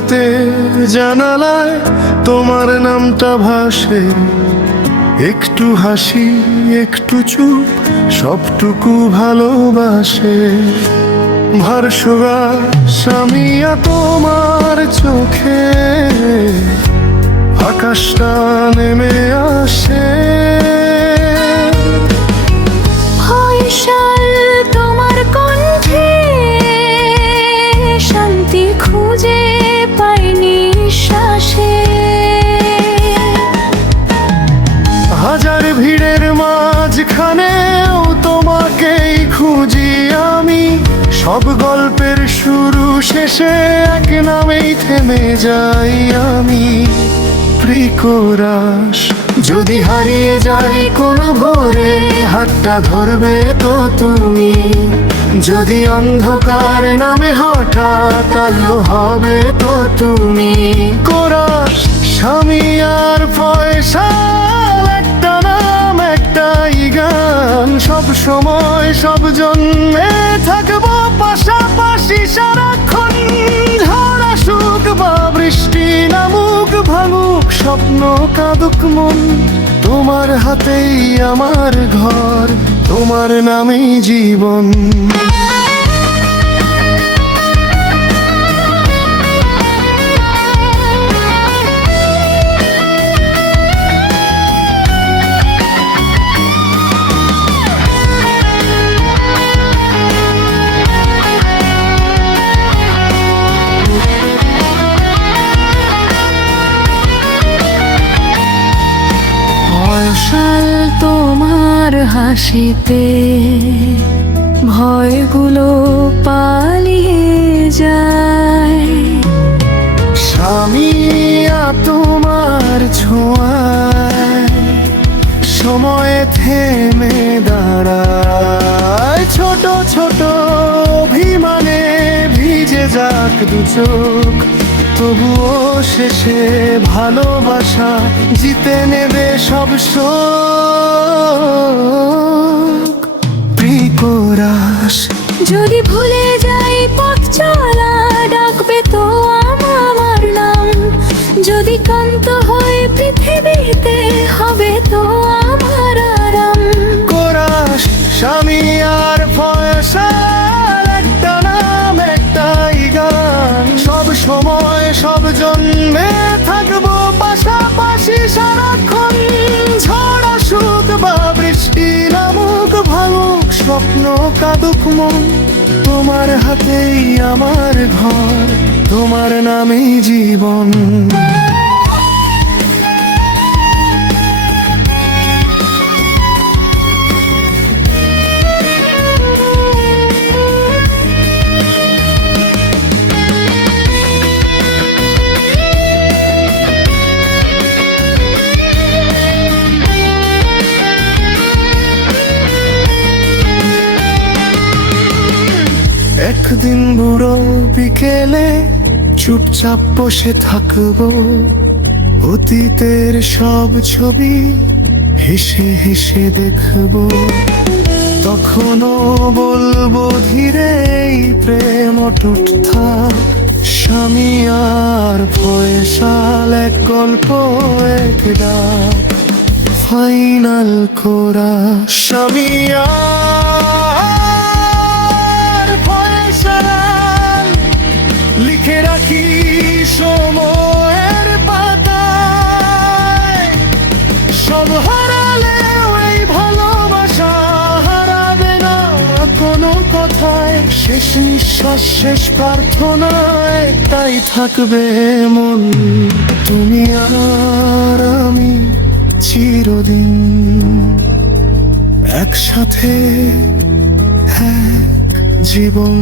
রাতে জানালায় তোমার নামটা ভাসে, একটু হাসি একটু চুপ সবটুকু ভালোবাসে। ভার্সোগা স্বামীয়া তোমার চোখে, আকাশটা নেমে আসে। তোমার কণ্ঠে শান্তি খুঁজে পাইনি শ্বাসে। হাজার ভিড়ের মাঝখানেও তোমাকেই খুঁজি আমি, সব গল্পের শুরু শেষে এক নামেই থেমে যাই আমি। প্রিকরাস যদি হারিয়ে যাই কোনো ভোরে, হাতটা ধরবে তো তুমি। যদি অন্ধকার নামে হঠাৎ আলো হবে তো তুমি। কোরাস স্বামী আর ফয়সাল, একটা নাম একটাই গান, সব সময় সব জন্মে থাকবো পাশাপাশি সারাক্ষণ। ঝড় আসুক বা বৃষ্টি নামুক, ভাঙুক স্বপ্ন কাঁদুক মন, তোমার হাতেই আমার ঘর, তোমার নামেই জীবন। তোমার হাসিতে ভয়গুলো পালিয়ে যায়। স্বামীয়া তোমার ছোঁয়ায় সময়ে থেমে দাঁড়ায়। ছোট ছোট অভিমানে ভিজে যাক দু চোখ, তবুও শেষে ভালোবাসা জিতে নেবে সব শোক। প্রিকরাস যদি ভুলে যাই পথ চলা, ডাকবে তো আমার নাম। যদি ক্লান্ত হয়ে পৃথিবীতে, হবে তো আমার আরাম। কোরাস স্বামী আর ফয়সাল, একটা নাম একটাই গান, সব সময় সব জন্মে থাকবো পাশাপাশি সারাক্ষণ। ঝড় আসুক বা বৃষ্টি নামুক, ভাঙুক স্বপ্ন কাঁদুক মন, তোমার হাতেই আমার ঘর, তোমার নামেই জীবন। একদিন বুড়ো বিকেলে চুপচাপ বসে থাকবো, অতীতের সব ছবি হেসে হেসে দেখবো। তখনও বলবো ধীরে এই প্রেম অটুট থাক। স্বামী আর ফয়সাল, এক গল্প এক ডাক, ফাইনাল করা। স্বামী লিখে রাখি সময়ের পাতায়, সব হারালেও এই ভালোবাসা হারাবে না কোনো কথায়। শেষ নিঃশ্বাস শেষ প্রার্থনা একটাই থাকবে মন, তুমি আর আমি চিরদিন একসাথে, এক জীবন।